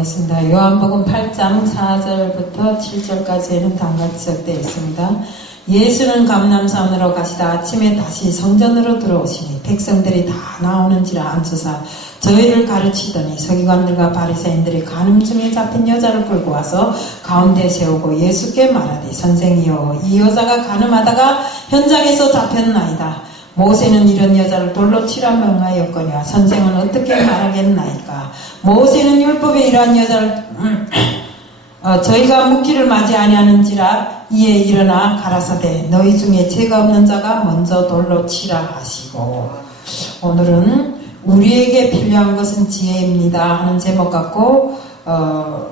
봉독하겠습니다. 요한복음 8장 4절부터 7절까지는 다음과 지적되어 있습니다. 예수는 감람산으로 가시다 아침에 다시 성전으로 들어오시니 백성들이 다 나오는지라 앉으사 저희를 가르치더니 서기관들과 바리새인들이 간음 중에 잡힌 여자를 끌고 와서 가운데 세우고 예수께 말하되 선생이여 이 여자가 간음하다가 현장에서 잡혔나이다. 모세는 이런 여자를 돌로 치라 명하였거니와 선생은 어떻게 말하겠나이까. 모세는 율법에 이러한 여자를 저희가 묻기를 맞이 아니하는지라 이에 일어나 가라사대 너희 중에 죄가 없는 자가 먼저 돌로 치라 하시고. 오늘은 우리에게 필요한 것은 지혜입니다 하는 제목 갖고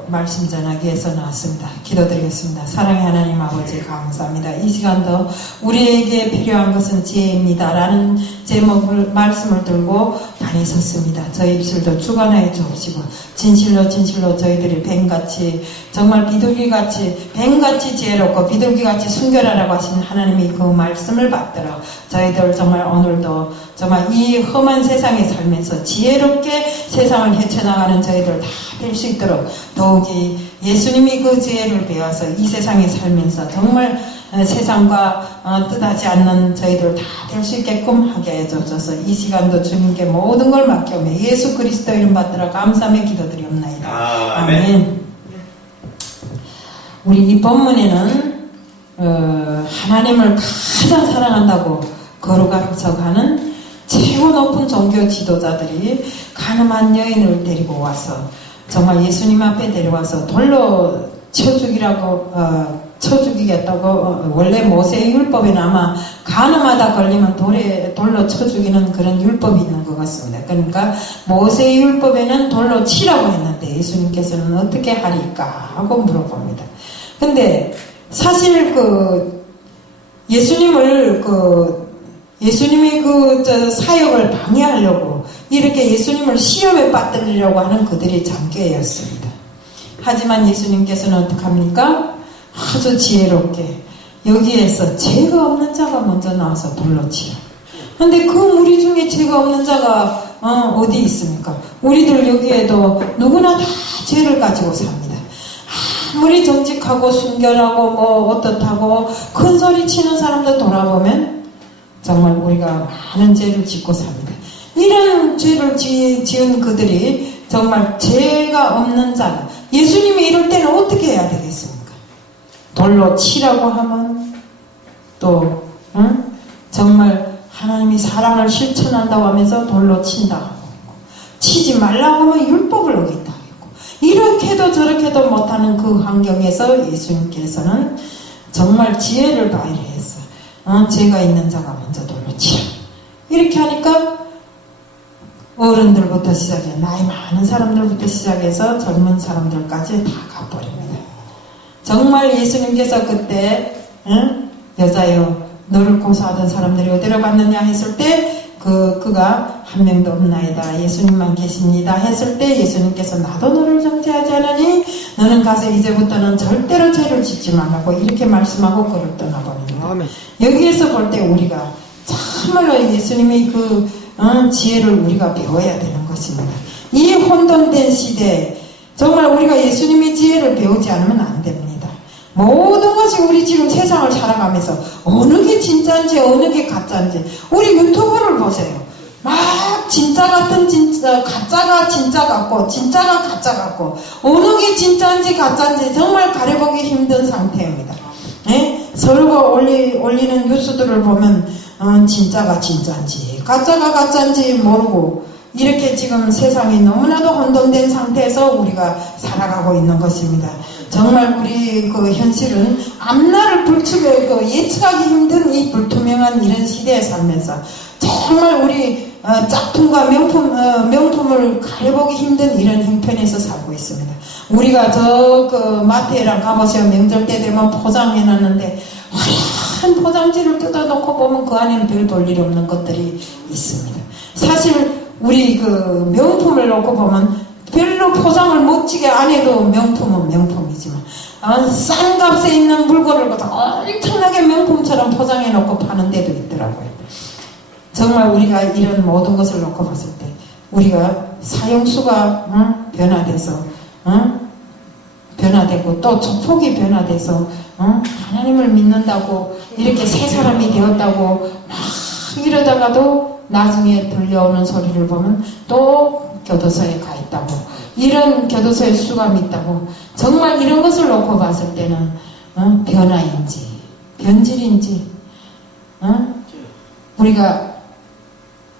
말씀 전하기 위해서 나왔습니다. 기도드리겠습니다. 사랑의 하나님 아버지 감사합니다. 이 시간도 우리에게 필요한 것은 지혜입니다 라는 제목을 말씀을 들고 다니셨습니다. 저희 입술도 주관하여 주옵시고 진실로 진실로 저희들이 뱀같이 정말 비둘기같이 뱀같이 지혜롭고 비둘기같이 순결하라고 하신 하나님이 그 말씀을 받들어 저희들 정말 오늘도 정말 이 험한 세상에 살면서 지혜롭게 세상을 헤쳐나가는 저희들 다 될 수 있도록 더욱이 예수님이 그 지혜를 배워서 이 세상에 살면서 정말 세상과 뜻하지 않는 저희들 다 될 수 있게끔 하게 해주셔서 이 시간도 주님께 모든 걸 맡겨오며 예수 그리스도 이름 받들어 감사하며 기도드리옵나이다. 아멘. 우리 이 본문에는 하나님을 가장 사랑한다고 거룩하셔가는 최고 높은 종교 지도자들이 간음한 여인을 데리고 와서 정말 예수님 앞에 데려와서 돌로 쳐 죽이겠다고. 원래 모세의 율법에는 아마 간음하다 걸리면 돌로 쳐 죽이는 그런 율법이 있는 것 같습니다. 그러니까 모세의 율법에는 돌로 치라고 했는데 예수님께서는 어떻게 하리까 하고 물어봅니다. 근데 사실 예수님이 사역을 방해하려고 이렇게 예수님을 시험에 빠뜨리려고 하는 그들의 장계였습니다. 하지만 예수님께서는 어떻게 합니까? 아주 지혜롭게 여기에서 죄가 없는 자가 먼저 나와서 돌로 치라. 근데 그 무리 중에 죄가 없는 자가 어디 있습니까? 우리들 여기에도 누구나 다 죄를 가지고 삽니다. 아무리 정직하고 순결하고 어떻다고 큰 소리 치는 사람들 돌아보면 정말 우리가 많은 죄를 짓고 삽니다. 이런 죄를 지은 그들이 정말 죄가 없는 자가 예수님이 이럴 때는 어떻게 해야 되겠습니까? 돌로 치라고 하면 또 정말 하나님이 사랑을 실천한다고 하면서 돌로 친다고 하고 치지 말라고 하면 율법을 어긴다고 했고 이렇게도 저렇게도 못하는 그 환경에서 예수님께서는 정말 지혜를 발휘해서 죄가 있는 자가 먼저 돌로 치라 이렇게 하니까 어른들부터 시작해 나이 많은 사람들부터 시작해서 젊은 사람들까지 다 가버립니다. 정말 예수님께서 그때 여자여 너를 고소하던 사람들이 어디로 갔느냐 했을 때 그가 한 명도 없나이다 예수님만 계십니다 했을 때 예수님께서 나도 너를 정죄하지 않으니 너는 가서 이제부터는 절대로 죄를 짓지 말라고 이렇게 말씀하고 그를 떠나버립니다. 여기에서 볼 때 우리가 참말로 예수님의 지혜를 우리가 배워야 되는 것입니다. 이 혼돈된 시대에 정말 우리가 예수님의 지혜를 배우지 않으면 안 됩니다. 모든 것이 우리 지금 세상을 살아가면서 어느 게 진짜인지 어느 게 가짜인지 우리 유튜브를 보세요. 막 진짜 같은 가짜가 진짜 같고 진짜가 가짜 같고 어느 게 진짜인지 가짜인지 정말 가려보기 힘든 상태입니다. 서로 올리는 뉴스들을 보면 진짜가 진짜인지 가짜가 가짜인지 모르고 이렇게 지금 세상이 너무나도 혼돈된 상태에서 우리가 살아가고 있는 것입니다. 정말 우리 현실은 앞날을 예측하기 힘든 이 불투명한 이런 시대에 살면서 정말 우리 짝퉁과 명품을 가려보기 힘든 이런 형편에서 살고 있습니다. 우리가 마트에랑 가보세요. 명절 때 되면 포장해놨는데 화려한 포장지를 뜯어놓고 보면 그 안에는 별 볼 일 없는 것들이 있습니다. 사실 우리 명품을 놓고 보면 별로 포장을 멋지게 안 해도 명품은 명품이지만 싼 값에 있는 물건을 엄청나게 명품처럼 포장해 놓고 파는 데도 있더라고요. 정말 우리가 이런 모든 것을 놓고 봤을 때 우리가 사형수가 변화돼서 변화되고 또 조폭이 변화돼서 하나님을 믿는다고 이렇게 새 사람이 되었다고 막 이러다가도 나중에 들려오는 소리를 보면 또 교도소에 가 있다고, 이런 교도소에 수감이 있다고. 정말 이런 것을 놓고 봤을 때는 변화인지 변질인지 우리가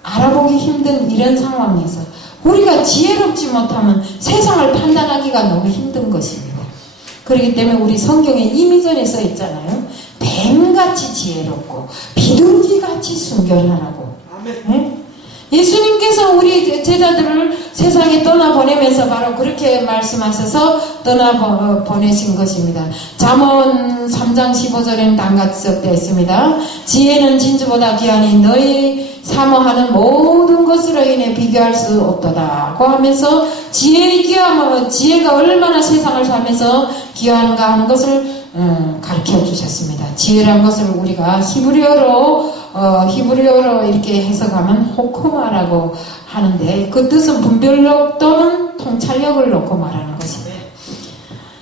알아보기 힘든 이런 상황에서 우리가 지혜롭지 못하면 세상을 판단하기가 너무 힘든 것입니다. 그렇기 때문에 우리 성경에 이미 전에 써 있잖아요. 뱀같이 지혜롭고 비둘기같이 순결하라고. 네? 예수님께서 우리 제자들을 세상에 떠나보내면서 바로 그렇게 말씀하셔서 떠나보내신 것입니다. 잠언 3장 15절에는 다음같이 적되어 있습니다. 지혜는 진주보다 귀하니 너희 사모하는 모든 것으로 인해 비교할 수 없도다고 하면서 지혜의 귀함은, 지혜가 얼마나 세상을 살면서 귀한가 하는 것을 가르쳐 주셨습니다. 지혜란 것을 우리가 히브리어로 이렇게 해석하면 호크마라고 하는데, 그 뜻은 분별력 또는 통찰력을 놓고 말하는 것입니다.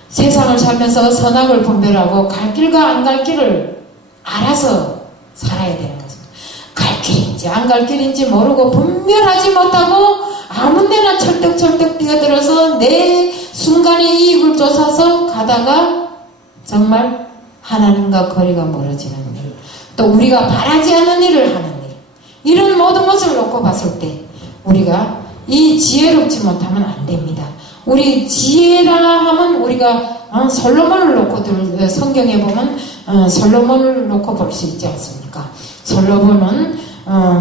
세상을 살면서 선악을 분별하고 갈 길과 안 갈 길을 알아서 살아야 되는 것입니다. 갈 길인지 안 갈 길인지 모르고 분별하지 못하고 아무 데나 철떡철떡 뛰어들어서 내 순간의 이익을 쫓아서 가다가 정말 하나님과 거리가 멀어지는 일, 또 우리가 바라지 않는 일을 하는 일, 이런 모든 것을 놓고 봤을 때 우리가 이 지혜롭지 못하면 안 됩니다. 우리 지혜라 하면 우리가 솔로몬을 놓고 성경에 보면 솔로몬을 놓고 볼 수 있지 않습니까? 솔로몬은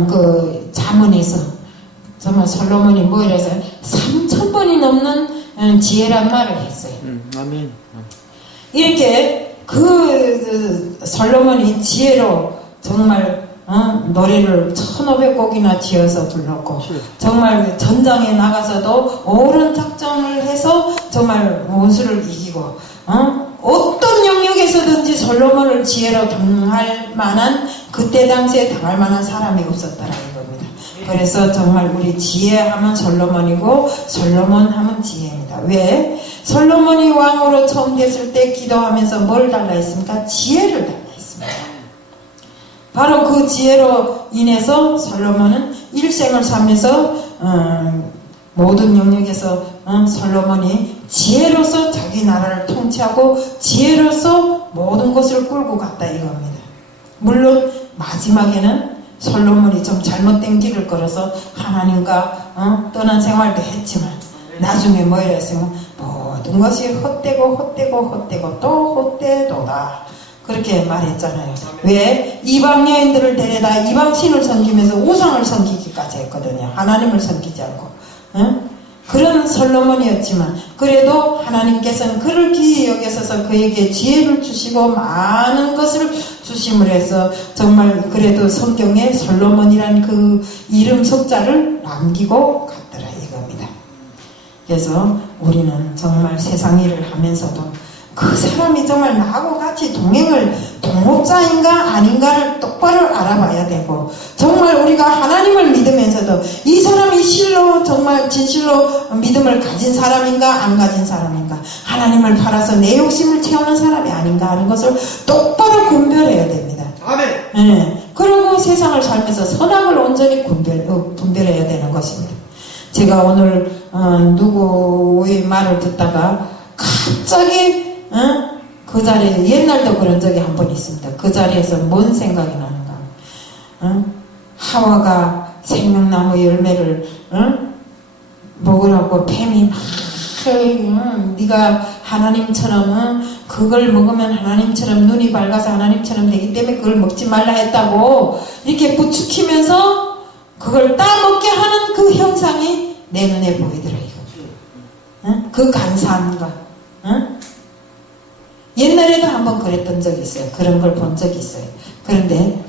그 잠언에서 정말 솔로몬이 뭐 이래서 3,000번이 넘는 지혜란 말을 했어요. 아멘. 이렇게 솔로몬이 지혜로 정말 노래를 1,500곡이나 지어서 불렀고, 정말 전장에 나가서도 옳은 작전을 해서 정말 원수를 이기고, 어떤 영역에서든지 솔로몬을 지혜로 당할 만한, 그때 당시에 당할 만한 사람이 없었다라는 겁니다. 그래서 정말 우리 지혜하면 솔로몬이고 솔로몬 하면 지혜입니다. 왜? 솔로몬이 왕으로 처음 됐을 때 기도하면서 뭘 달라 했습니까? 지혜를 달라 했습니다. 바로 그 지혜로 인해서 솔로몬은 일생을 살면서 모든 영역에서 솔로몬이 지혜로서 자기 나라를 통치하고 지혜로서 모든 것을 끌고 갔다 이겁니다. 물론 마지막에는 솔로몬이 좀 잘못된 길을 걸어서 하나님과 떠난 생활도 했지만 나중에 뭐라 했으면 모든 것이 헛되고 또 헛되도다, 그렇게 말했잖아요. 왜? 이방 여인들을 데려다 이방 신을 섬기면서 우상을 섬기기까지 했거든요. 하나님을 섬기지 않고. 그런 솔로몬이었지만 그래도 하나님께서는 그를 귀히 여기셔서 그에게 지혜를 주시고 많은 것을 주심을 해서 정말 그래도 성경에 솔로몬이란 그 이름 석자를 남기고 갔더라 이겁니다. 그래서 우리는 정말 세상 일을 하면서도 그 사람이 정말 나하고 같이 동업자인가 아닌가를 똑바로 알아봐야 되고, 정말 우리가 하나님을 믿으면서도 이 사람이 실로 정말 진실로 믿음을 가진 사람인가 안 가진 사람인가, 하나님을 팔아서 내 욕심을 채우는 사람이 아닌가 하는 것을 똑바로 분별해야 됩니다. 아멘. 네. 그리고 세상을 살면서 선악을 온전히 분별해야 되는 것입니다. 제가 오늘 누구의 말을 듣다가 갑자기 그 자리에, 옛날도 그런 적이 한 번 있습니다. 그 자리에서 뭔 생각이 나는가? 하와가 생명나무 열매를 먹으라고 뱀이 막 네가 하나님처럼 그걸 먹으면 하나님처럼 눈이 밝아서 하나님처럼 되기 때문에 그걸 먹지 말라 했다고 이렇게 부추기면서 그걸 따먹게 하는 그 형상이 내 눈에 보이더라 이거. 그 간사함과 옛날에도 한번 그랬던 적이 있어요. 그런 걸 본 적이 있어요. 그런데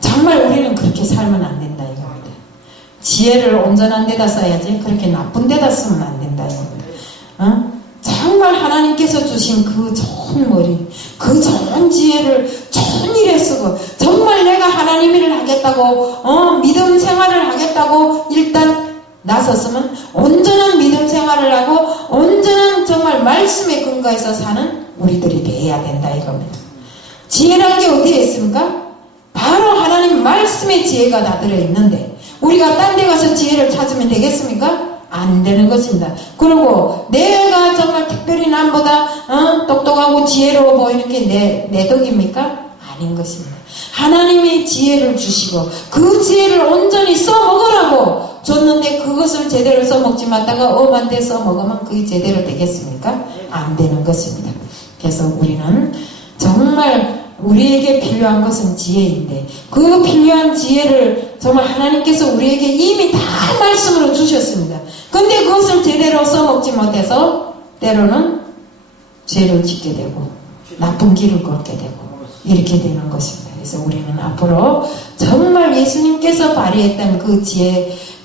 정말 우리는 그렇게 살면 안 된다 이겁니다. 지혜를 온전한 데다 써야지 그렇게 나쁜 데다 쓰면 안 된다 이겁니다. 정말 하나님께서 주신 그 좋은 머리, 그 좋은 지혜를 좋은 일에 쓰고, 정말 내가 하나님 일을 하겠다고 믿음 생활을 하겠다고 일단 나섰으면 온전한 믿음 생활을 하고 온전한 정말 말씀에 근거해서 사는 우리들이 돼야 된다 이겁니다. 지혜란 게 어디에 있습니까? 바로 하나님 말씀의 지혜가 다 들어있는데 우리가 딴 데 가서 지혜를 찾으면 되겠습니까? 안 되는 것입니다. 그리고 내가 정말 특별히 남보다 똑똑하고 지혜로워 보이는 게 내 덕입니까? 아닌 것입니다. 하나님이 지혜를 주시고 그 지혜를 온전히 써먹으라고 줬는데 그것을 제대로 써먹지 못하다가 엄한 데 써먹으면 그게 제대로 되겠습니까? 안 되는 것입니다. 그래서 우리는 정말 우리에게 필요한 것은 지혜인데 그 필요한 지혜를 정말 하나님께서 우리에게 이미 다 말씀으로 주셨습니다. 근데 그것을 제대로 써먹지 못해서 때로는 죄를 짓게 되고 나쁜 길을 걷게 되고 이렇게 되는 것입니다. 그래서 우리는 앞으로 정말 예수님께서 발휘했던 그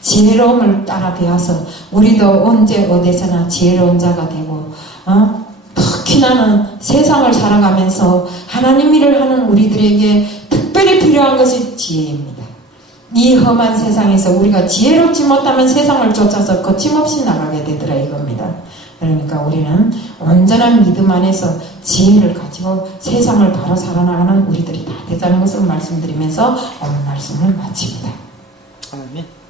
지혜로움을 따라 배워서 우리도 언제 어디서나 지혜로운 자가 되고 특히 나는 세상을 살아가면서 하나님 일을 하는 우리들에게 특별히 필요한 것이 지혜입니다. 이 험한 세상에서 우리가 지혜롭지 못하면 세상을 쫓아서 거침없이 나가게 되더라 이겁니다. 그러니까 우리는 온전한 믿음 안에서 지혜를 가지고 세상을 바로 살아나가는 우리들이 다 되자는 것을 말씀드리면서 오늘 말씀을 마칩니다. 아멘.